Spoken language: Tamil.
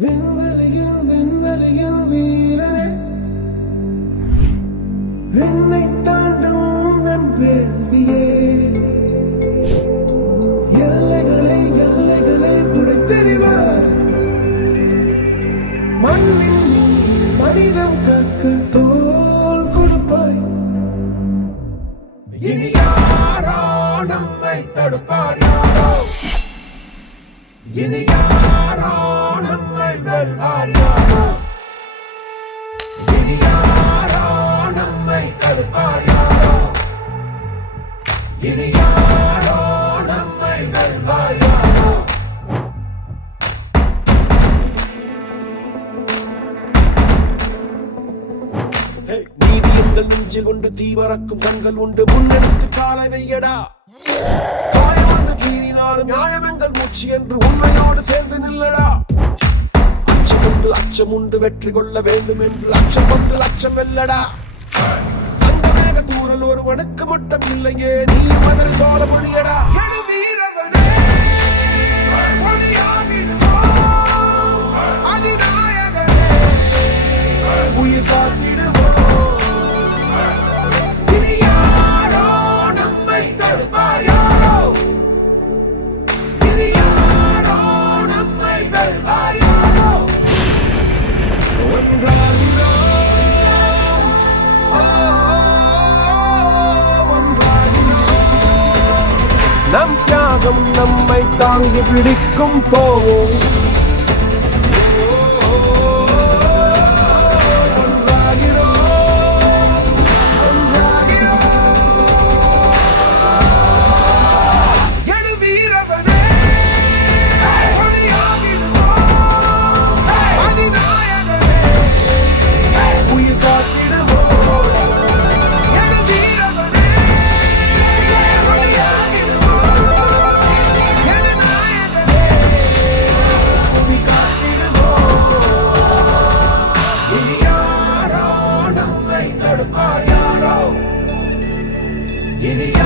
விண்வெளியில் விண்வெளியில் வீரனே. விண்ணை தாண்டும் உந்தன் வேள்வியே. எல்லைகளை எல்லைகளை புடைத்தெறிவார் மண்ணில் மனிதம் கற்க தோல் கொடுப்பாய். இனி யாரோ நம்மை தடுப்பார் யாரோ? இனி யாரோ நம்மை வெல்வார் யாரோ இனி யாரோ நம்மை தடுப்பார் யாரோ இனி யாரோ நம்மை வெல்வார் யாரோ நீதி எங்கள் நெஞ்சில் கொண்டு தீவறக்கும் கண்கள் உண்டு. முன்னெடுத்து காலை வையடா காயம் வந்து கீறினாலும் நியாயம் எங்கள் மூச்சு என்று உண்மையோடு சேர்ந்து நில்லடா. உண்டு அச்சம் உண்டு வெற்றி கொள்ள வேண்டும் என்று அச்சம் கொண்டு அச்சம் வெல்லடா. அந்த மேக ஒரு ஒருவனுக்கு மட்டும் இல்லையே நீ மதில் தோல முடியடா வீரவனே, அதிநாயகனே, உயிர் காத்திடுவோம் உலகம் நம்மை தாங்கி பிடிக்கும் போவோம். யாரோ